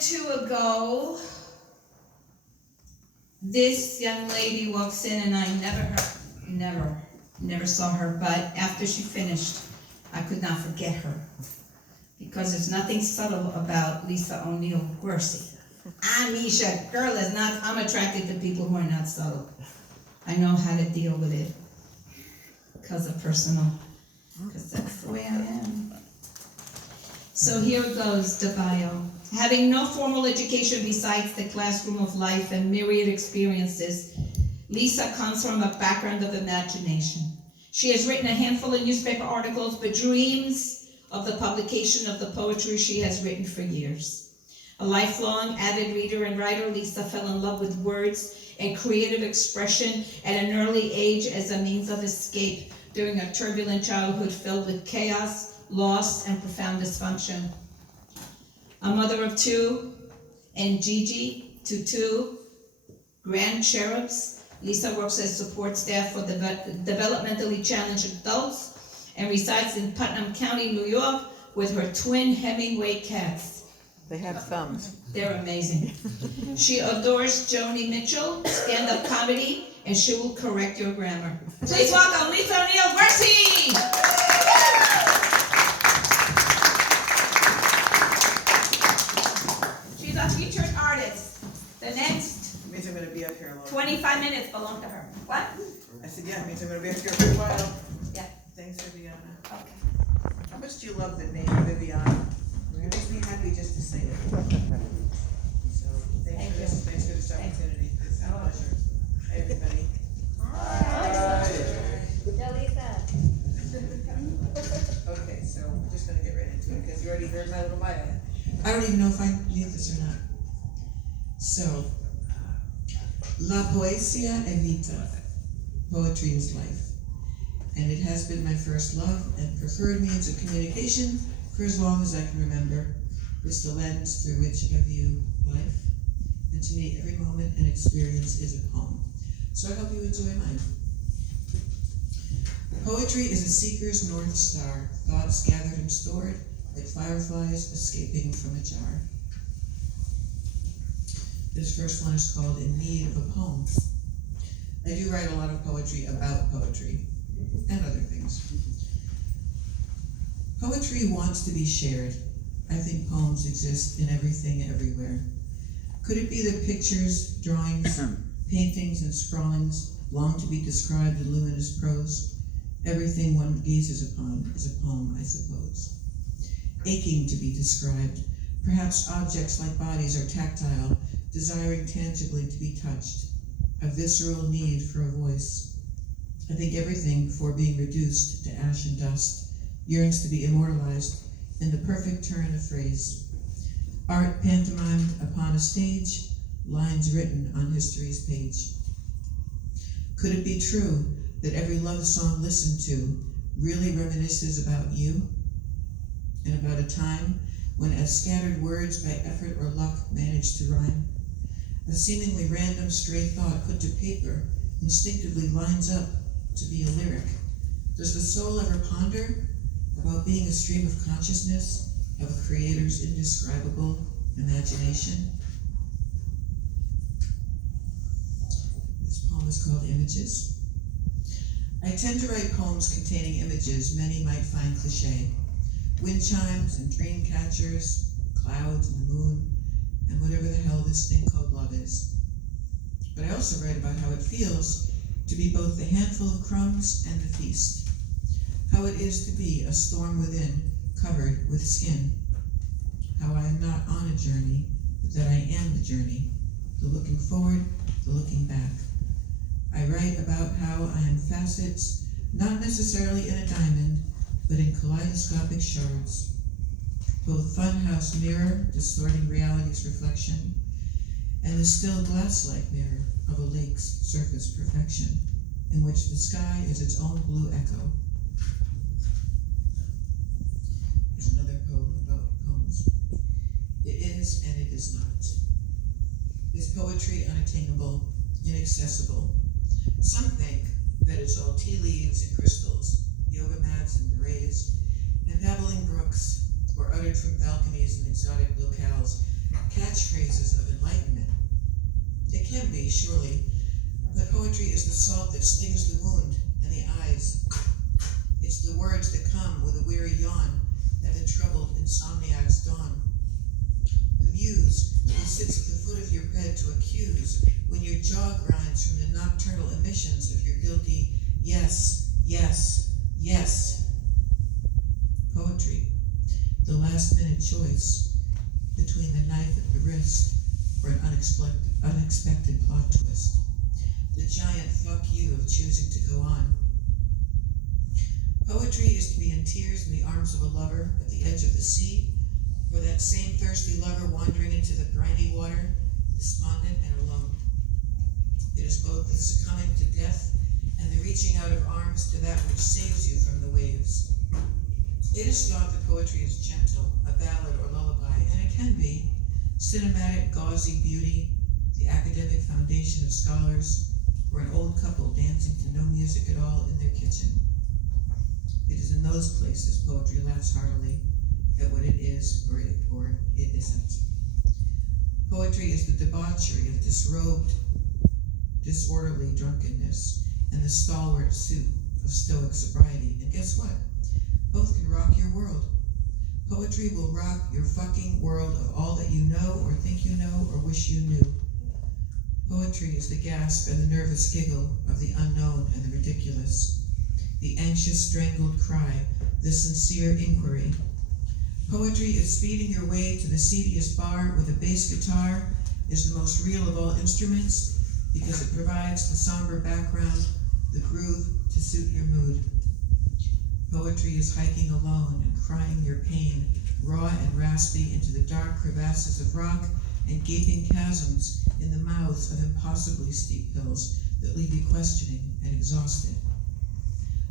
two ago, this young lady walks in and I never saw her, but after she finished, I could not forget her. Because there's nothing subtle about Lisa O'Neill Guercy. Amisha, girl is not, I'm attracted to people who are not subtle. I know how to deal with it. Because that's the way I am. So here goes the bio. Having no formal education besides the classroom of life and myriad experiences, Lisa comes from a background of imagination. She has written a handful of newspaper articles, but dreams of the publication of the poetry she has written for years. A lifelong avid reader and writer, Lisa fell in love with words and creative expression at an early age as a means of escape during a turbulent childhood filled with chaos, loss, and profound dysfunction. A mother of two, and Gigi to two grand cherubs, Lisa works as support staff for developmentally challenged adults and resides in Putnam County, New York, with her twin Hemingway cats. They have thumbs. They're amazing. She adores Joni Mitchell, stand-up comedy, and she will correct your grammar. Please welcome Lisa O'Neill Guercy! She's a featured artist. The next It means I'm going to be up here a long 25 minutes belong to her. What? I said, yeah, it means I'm going to be up here for a while. Yeah. Thanks, Viviana. Okay. How much do you love the name Viviana? It makes me happy just to say it. So, thanks for this. Thanks for this opportunity. It's a pleasure. Hi, everybody. Okay, so we're just going to get right into it because you already heard my little bio. I don't even know if I need this or not. So, La Poesia è Vita. Poetry is life. And it has been my first love and preferred means of communication for as long as I can remember. It's the lens through which I view life. And to me, every moment and experience is a poem. So I hope you enjoy mine. Poetry is a seeker's north star, thoughts gathered and stored, like fireflies escaping from a jar. This first one is called In Need of a Poem. I do write a lot of poetry about poetry and other things. Poetry wants to be shared. I think poems exist in everything, everywhere. Could it be that pictures, drawings, paintings, and scrawlings long to be described in luminous prose? Everything one gazes upon is a poem, I suppose. Aching to be described, perhaps objects like bodies are tactile, desiring tangibly to be touched, a visceral need for a voice. I think everything, before being reduced to ash and dust, yearns to be immortalized in the perfect turn of phrase. Art pantomimed upon a stage, lines written on history's page. Could it be true that every love song listened to really reminisces about you and about a time when, as scattered words by effort or luck managed to rhyme, a seemingly random stray thought put to paper instinctively lines up to be a lyric? Does the soul ever ponder about being a stream of consciousness of a creator's indescribable imagination? This poem is called Images. I tend to write poems containing images many might find cliché. Wind chimes and dream catchers, clouds and the moon, and whatever the hell this thing called love is. But I also write about how it feels to be both the handful of crumbs and the feast. How it is to be a storm within, covered with skin. How I am not on a journey, but that I am the journey. The looking forward, the looking back. I write about how I am facets, not necessarily in a diamond, but in kaleidoscopic shards. Both funhouse mirror, distorting reality's reflection, and the still glass-like mirror of a lake's surface perfection, in which the sky is its own blue echo. Here's another poem about poems. It is and it is not. Is poetry unattainable, inaccessible? Some think that it's all tea leaves and crystals, yoga mats and berets, and babbling brooks, or uttered from balconies in exotic locales, catch surely, but poetry is the salt that stings the wound and the eyes. It's the words that come with a weary yawn at the troubled insomniac's dawn. The muse who sits at the foot of your bed to accuse when your jaw grinds from the nocturnal emissions of your guilty yes, yes, yes. Poetry, the last-minute choice between the knife at the wrist or an unexpected plot twist. The giant fuck you of choosing to go on. Poetry is to be in tears in the arms of a lover at the edge of the sea, or that same thirsty lover wandering into the briny water, despondent and alone. It is both the succumbing to death and the reaching out of arms to that which saves you from the waves. It is thought that poetry is gentle, a ballad or lullaby, and it can be. Cinematic, gauzy beauty, the academic foundation of scholars, or an old couple dancing to no music at all in their kitchen. It is in those places poetry laughs heartily at what it is or it isn't. Poetry is the debauchery of disrobed, disorderly drunkenness and the stalwart suit of stoic sobriety. And guess what? Both can rock your world. Poetry will rock your fucking world of all that you know or think you know or wish you knew. Poetry is the gasp and the nervous giggle of the unknown and the ridiculous, the anxious strangled cry, the sincere inquiry. Poetry is speeding your way to the seediest bar with a bass guitar is the most real of all instruments because it provides the somber background, the groove to suit your mood. Poetry is hiking alone and crying your pain, raw and raspy, into the dark crevasses of rock and gaping chasms in the mouths of impossibly steep hills that leave you questioning and exhausted.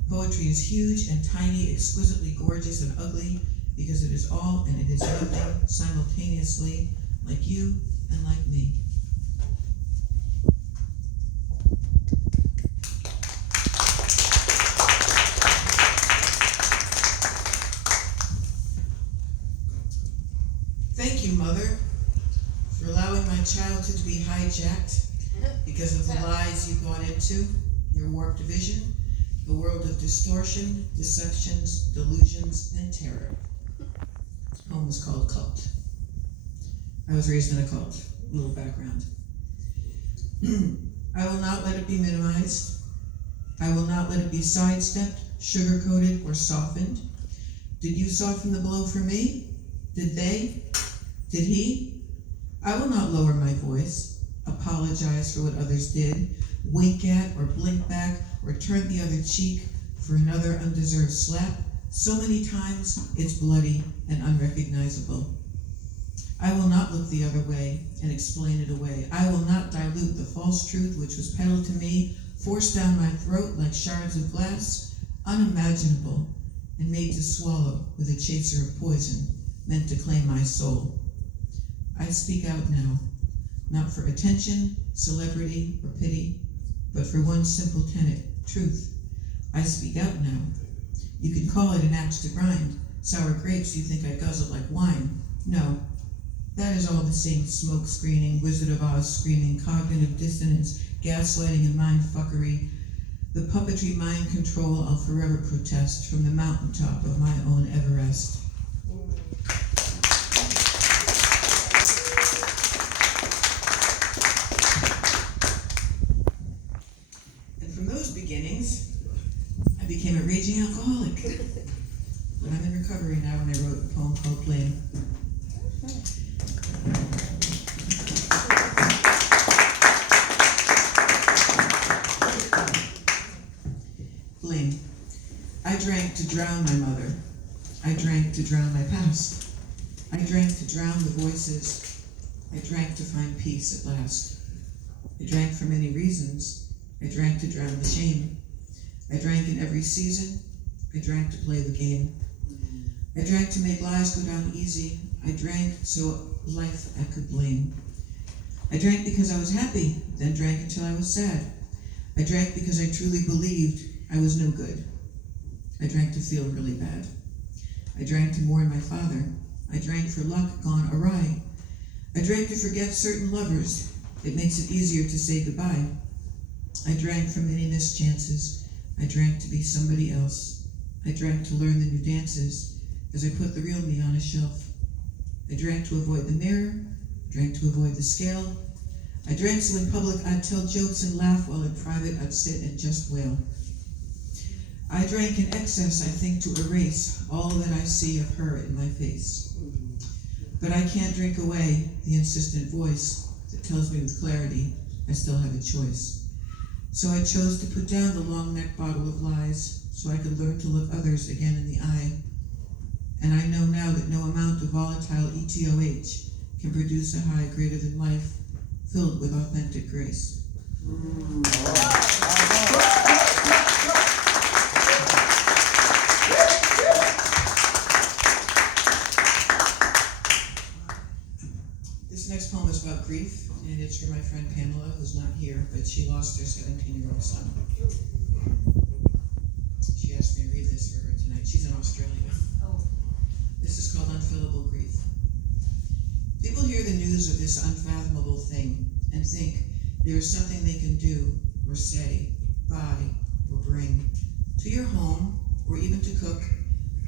Poetry is huge and tiny, exquisitely gorgeous and ugly, because it is all and it is nothing simultaneously, like you and like me. Thank you, Mother, for allowing my childhood to be hijacked because of the lies you bought into, your warped vision, the world of distortion, deceptions, delusions, and terror. Home was called Cult. I was raised in a cult. A little background. I will not let it be minimized. I will not let it be sidestepped, sugar-coated, or softened. Did you soften the blow for me? Did they? Did he? I will not lower my voice, apologize for what others did, wink at or blink back or turn the other cheek for another undeserved slap. So many times it's bloody and unrecognizable. I will not look the other way and explain it away. I will not dilute the false truth which was peddled to me, forced down my throat like shards of glass, unimaginable and made to swallow with a chaser of poison meant to claim my soul. I speak out now, not for attention, celebrity, or pity, but for one simple tenet, truth. I speak out now. You can call it an axe to grind. Sour grapes you think I guzzle like wine. No, that is all the same smoke screening, Wizard of Oz screaming, cognitive dissonance, gaslighting and mind fuckery. The puppetry mind control I'll forever protest from the mountaintop of my own Everest. Beginnings, I became a raging alcoholic. But I'm in recovery now, and I wrote a poem called Blame. Blame. I drank to drown my mother. I drank to drown my past. I drank to drown the voices. I drank to find peace at last. I drank for many reasons. I drank to drown the shame. I drank in every season. I drank to play the game. I drank to make lives go down easy. I drank so life I could blame. I drank because I was happy, then drank until I was sad. I drank because I truly believed I was no good. I drank to feel really bad. I drank to mourn my father. I drank for luck gone awry. I drank to forget certain lovers, It makes it easier to say goodbye. I drank from many missed chances. I drank to be somebody else. I drank to learn the new dances as I put the real me on a shelf. I drank to avoid the mirror, drank to avoid the scale. I drank so in public I'd tell jokes and laugh while in private I'd sit and just wail. I drank in excess, I think, to erase all that I see of her in my face. But I can't drink away the insistent voice that tells me with clarity I still have a choice. So I chose to put down the long-necked bottle of lies so I could learn to look others again in the eye. And I know now that no amount of volatile ETOH can produce a high greater than life, filled with authentic grace. This next poem is about grief, and it's for my friend Pamela, who's not here, but she lost her 17-year-old son. She asked me to read this for her tonight. She's in Australia. This is called Unfillable Grief. People hear the news of this unfathomable thing and think there is something they can do or say, buy or bring to your home, or even to cook,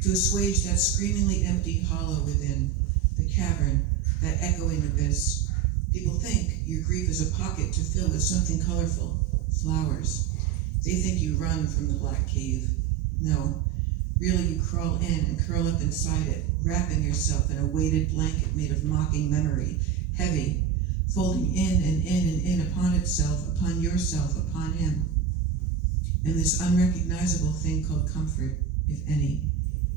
to assuage that screamingly empty hollow within, the cavern, that echoing abyss. People think your grief is a pocket to fill with something colorful, flowers. They think you run from the black cave. No, really you crawl in and curl up inside it, wrapping yourself in a weighted blanket made of mocking memory, heavy, folding in and in and in upon itself, upon yourself, upon him. And this unrecognizable thing called comfort, if any,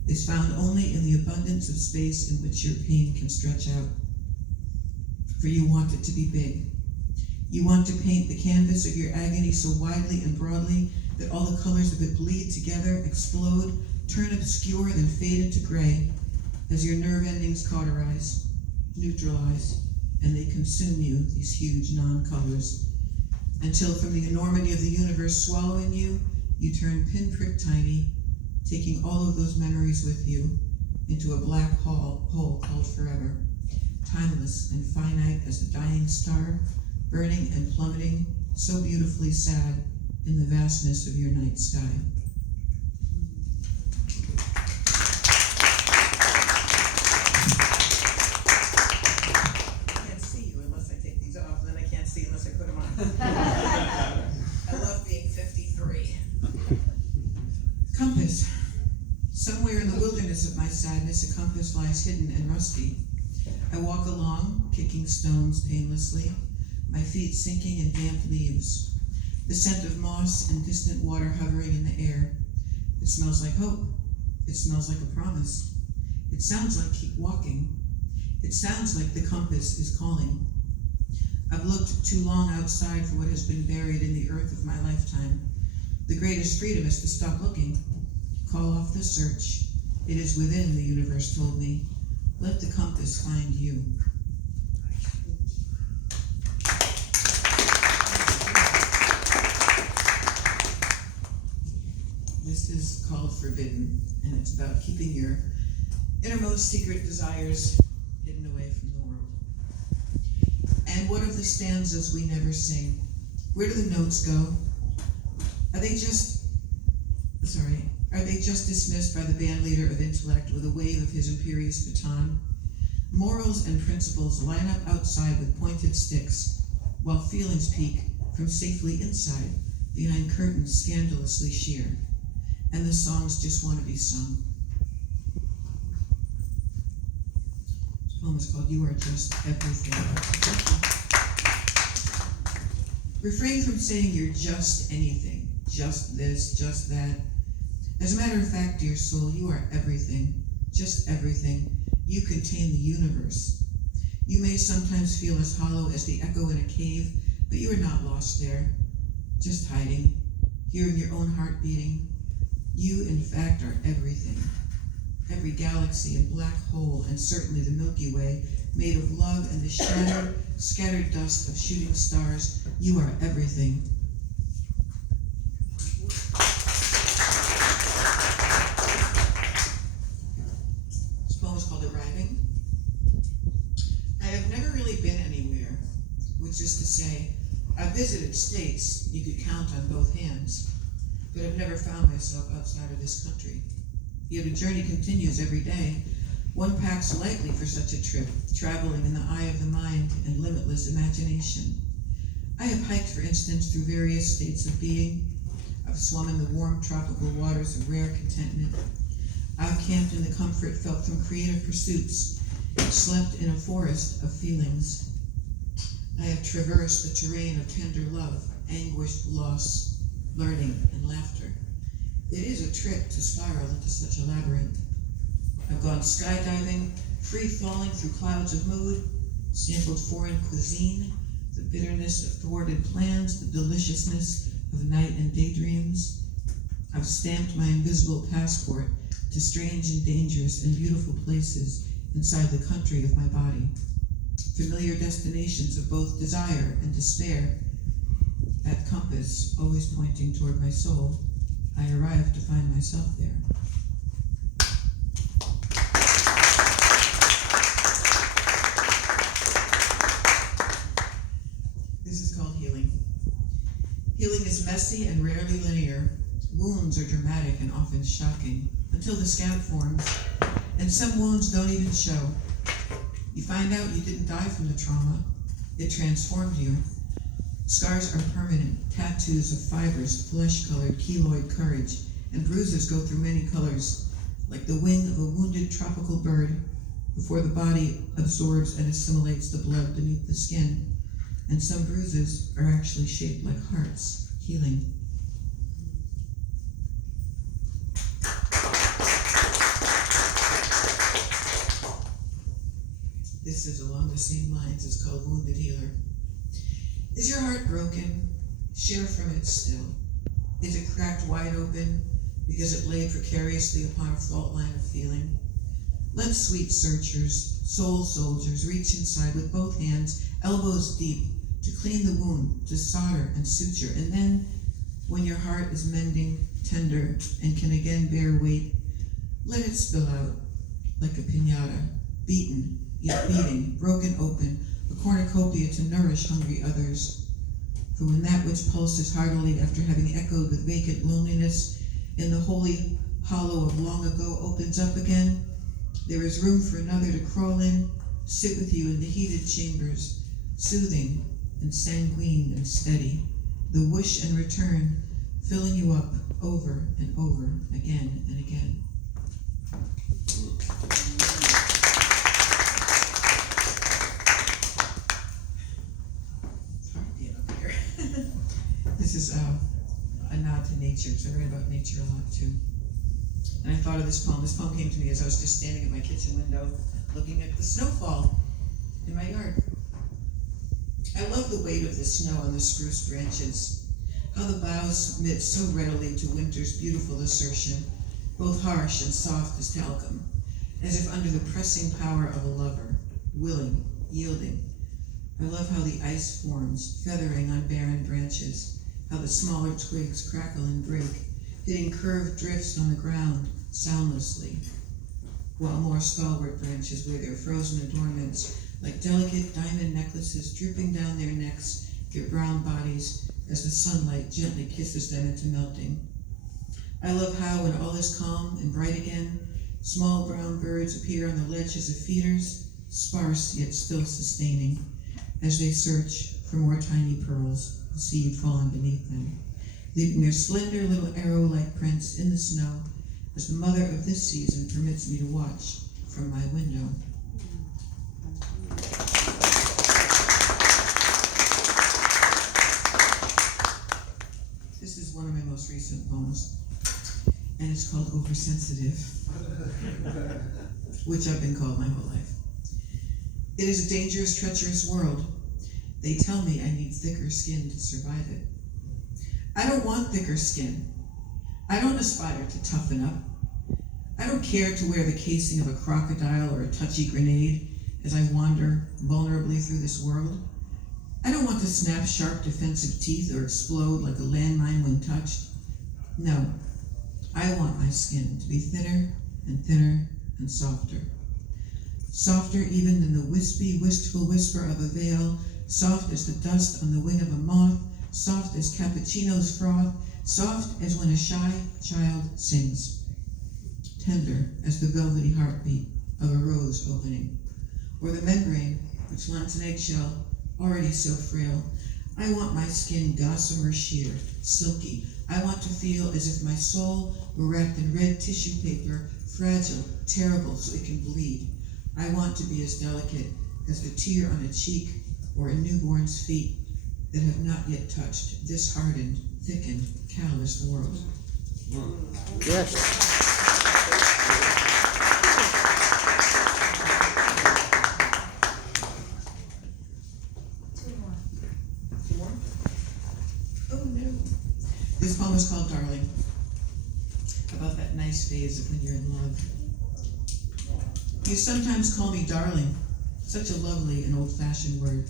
is found only in the abundance of space in which your pain can stretch out. For you want it to be big. You want to paint the canvas of your agony so widely and broadly that all the colors of it bleed together, explode, turn obscure, then fade into gray as your nerve endings cauterize, neutralize, and they consume you, these huge non-colors, until from the enormity of the universe swallowing you, you turn pinprick tiny, taking all of those memories with you into a black hole called forever, timeless and finite as a dying star, burning and plummeting, so beautifully sad in the vastness of your night sky. I can't see you unless I take these off, and then I can't see unless I put them on. I love being 53. Compass. Somewhere in the wilderness of my sadness, a compass lies hidden and rusty. I walk along, kicking stones painlessly, my feet sinking in damp leaves, the scent of moss and distant water hovering in the air. It smells like hope. It smells like a promise. It sounds like keep walking. It sounds like the compass is calling. I've looked too long outside for what has been buried in the earth of my lifetime. The greatest freedom is to stop looking. Call off the search. It is within, the universe told me. Let the compass find you. This is called Forbidden, and it's about keeping your innermost secret desires hidden away from the world. And what of the stanzas we never sing? Where do the notes go? Are they just dismissed by the bandleader of intellect with a wave of his imperious baton? Morals and principles line up outside with pointed sticks, while feelings peek from safely inside, behind curtains scandalously sheer, and the songs just want to be sung. This poem is called You Are Just Everything. Refrain from saying you're just anything, just this, just that. As a matter of fact, dear soul, you are everything, just everything. You contain the universe. You may sometimes feel as hollow as the echo in a cave, but you are not lost there, just hiding, hearing your own heart beating. You, in fact, are everything. Every galaxy and black hole, and certainly the Milky Way, made of love and the scattered dust of shooting stars. You are everything. was just to say, I visited states you could count on both hands, but I've never found myself outside of this country. Yet a journey continues every day. One packs lightly for such a trip, traveling in the eye of the mind and limitless imagination. I have hiked, for instance, through various states of being. I've swum in the warm tropical waters of rare contentment. I've camped in the comfort felt from creative pursuits, slept in a forest of feelings. I have traversed the terrain of tender love, anguished loss, learning, and laughter. It is a trip to spiral into such a labyrinth. I've gone skydiving, free falling through clouds of mood, sampled foreign cuisine, the bitterness of thwarted plans, the deliciousness of night and daydreams. I've stamped my invisible passport to strange and dangerous and beautiful places inside the country of my body. Familiar destinations of both desire and despair. That compass always pointing toward my soul, I arrive to find myself there. This is called healing. Healing is messy and rarely linear. Wounds are dramatic and often shocking, until the scab forms, and some wounds don't even show. You find out you didn't die from the trauma. It transformed you. Scars are permanent, tattoos of fibers, flesh-colored, keloid courage, and bruises go through many colors, like the wing of a wounded tropical bird, before the body absorbs and assimilates the blood beneath the skin. And some bruises are actually shaped like hearts, healing. This is along the same lines. It's called Wounded Healer. Is your heart broken? Share from it still. Is it cracked wide open because it lay precariously upon a fault line of feeling? Let sweet searchers, soul soldiers, reach inside with both hands, elbows deep, to clean the wound, to solder and suture. And then, when your heart is mending, tender, and can again bear weight, let it spill out like a piñata, beaten, yet beating, broken open, a cornucopia to nourish hungry others. For when that which pulses heartily after having echoed with vacant loneliness in the holy hollow of long ago opens up again, there is room for another to crawl in, sit with you in the heated chambers, soothing and sanguine and steady, the whoosh and return, filling you up over and over again and again. This is a nod to nature, because I write about nature a lot too. And I thought of this poem. This poem came to me as I was just standing at my kitchen window, looking at the snowfall in my yard. I love the weight of the snow on the spruce branches, how the boughs submit so readily to winter's beautiful assertion, both harsh and soft as talcum, as if under the pressing power of a lover, willing, yielding. I love how the ice forms, feathering on barren branches, how the smaller twigs crackle and break, hitting curved drifts on the ground soundlessly, while more stalwart branches wither, frozen adornments like delicate diamond necklaces dripping down their necks, their brown bodies, as the sunlight gently kisses them into melting. I love how, when all is calm and bright again, small brown birds appear on the ledges of feeders, sparse yet still sustaining, as they search for more tiny pearls, the seed fallen beneath them, leaving their slender little arrow-like prints in the snow, as the mother of this season permits me to watch from my window. This is one of my most recent poems, and it's called Oversensitive, which I've been called my whole life. It is a dangerous, treacherous world. They tell me I need thicker skin to survive it. I don't want thicker skin. I don't aspire to toughen up. I don't care to wear the casing of a crocodile or a touchy grenade as I wander vulnerably through this world. I don't want to snap sharp defensive teeth or explode like a landmine when touched. No, I want my skin to be thinner and thinner and softer. softer even than the wispy, wistful whisper of a veil, soft as the dust on the wing of a moth, soft as cappuccino's froth, soft as when a shy child sings, tender as the velvety heartbeat of a rose opening, or the membrane which lines an eggshell already so frail. I want my skin gossamer sheer, silky. I want to feel as if my soul were wrapped in red tissue paper, fragile, terrible, so it can bleed. I want to be as delicate as the tear on a cheek or a newborn's feet that have not yet touched this hardened, thickened, calloused world. Yes. Two more? Oh no. This poem is called Darling, about that nice phase of when you're in love. You sometimes call me darling, such a lovely and old-fashioned word,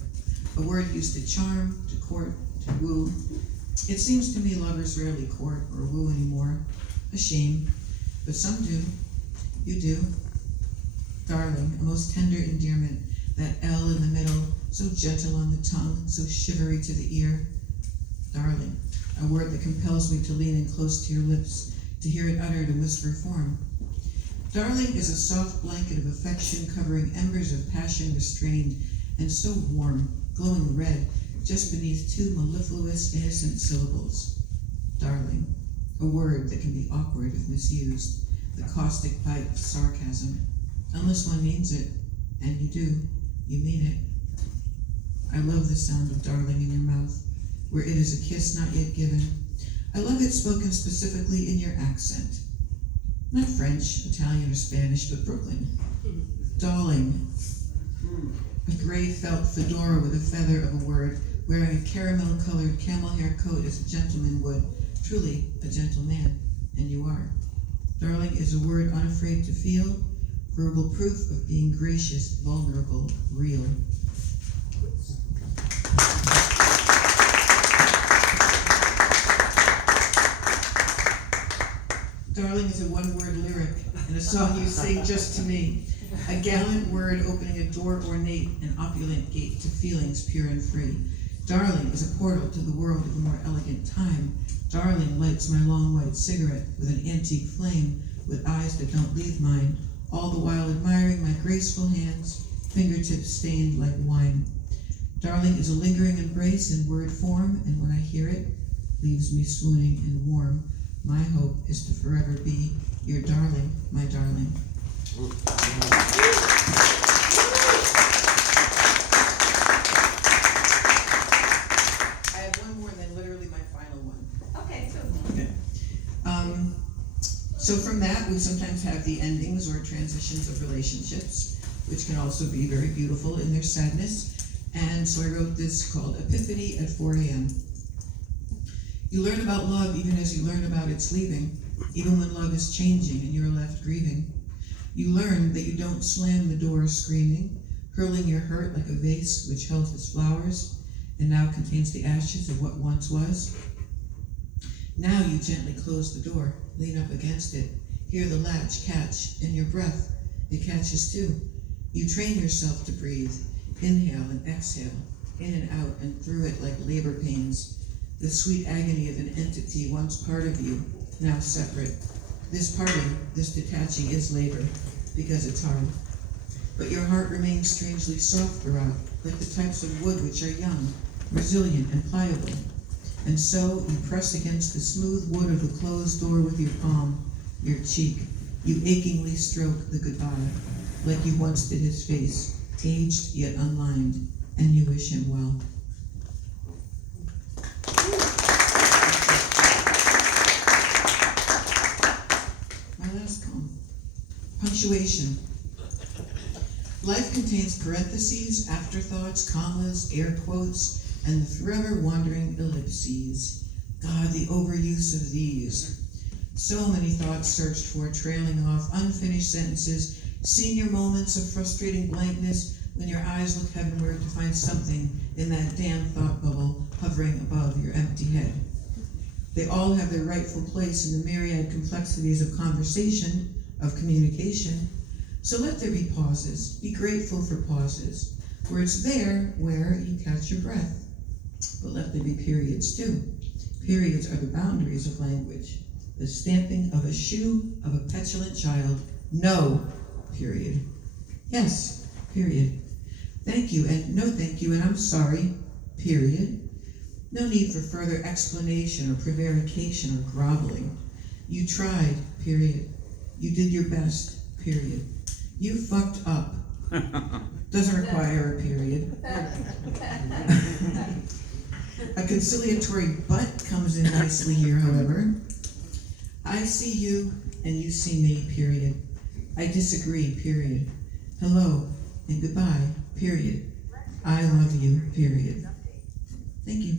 a word used to charm, to court, to woo. It seems to me lovers rarely court or woo anymore, a shame, but some do. You do. Darling, a most tender endearment, that L in the middle, so gentle on the tongue, so shivery to the ear. Darling, a word that compels me to lean in close to your lips, to hear it uttered in whisper form. Darling is a soft blanket of affection covering embers of passion restrained and so warm, glowing red, just beneath two mellifluous, innocent syllables. Darling, a word that can be awkward if misused, the caustic pipe of sarcasm. Unless one means it, and you do, you mean it. I love the sound of darling in your mouth, where it is a kiss not yet given. I love it spoken specifically in your accent. Not French, Italian, or Spanish, but Brooklyn. Darling, a gray felt fedora with a feather of a word, wearing a caramel-colored camel hair coat as a gentleman would, truly a gentleman, and you are. Darling is a word unafraid to feel, verbal proof of being gracious, vulnerable, real. Darling is a one-word lyric in a song you sing just to me. A gallant word opening a door ornate and opulent gate to feelings pure and free. Darling is a portal to the world of a more elegant time. Darling lights my long white cigarette with an antique flame, with eyes that don't leave mine, all the while admiring my graceful hands, fingertips stained like wine. Darling is a lingering embrace in word form, and when I hear it, leaves me swooning and warm. My hope is to forever be your darling, my darling. I have one more and then literally my final one. Okay, so. Okay. So from that, we sometimes have the endings or transitions of relationships, which can also be very beautiful in their sadness. And so I wrote this called Epiphany at 4 a.m. You learn about love even as you learn about its leaving, even when love is changing and you're left grieving. You learn that you don't slam the door screaming, hurling your hurt like a vase which held its flowers and now contains the ashes of what once was. Now you gently close the door, lean up against it, hear the latch catch, and your breath, it catches too. You train yourself to breathe, inhale and exhale, in and out and through it like labor pains. The sweet agony of an entity once part of you, now separate. This parting, this detaching is labor, because it's hard. But your heart remains strangely soft throughout, like the types of wood which are young, resilient and pliable. And so you press against the smooth wood of the closed door with your palm, your cheek. You achingly stroke the goodbye, like you once did his face, aged yet unlined, and you wish him well. Punctuation. Life contains parentheses, afterthoughts, commas, air quotes, and the forever wandering ellipses. God, the overuse of these. So many thoughts searched for, trailing off, unfinished sentences, senior moments of frustrating blankness when your eyes look heavenward to find something in that damn thought bubble hovering above your empty head. They all have their rightful place in the myriad complexities of conversation, of communication, So let there be pauses. Be grateful for pauses. Where it's there, where you catch your breath. But let there be periods too. Periods are the boundaries of language. The stamping of a shoe of a petulant child. No, period. Yes, period. Thank you, and no thank you, and I'm sorry, period. No need for further explanation or prevarication or groveling. You tried, period. You did your best, period. You fucked up. Doesn't require a period. A conciliatory but comes in nicely here, however. I see you and you see me, period. I disagree, period. Hello and goodbye, period. I love you, period. Thank you.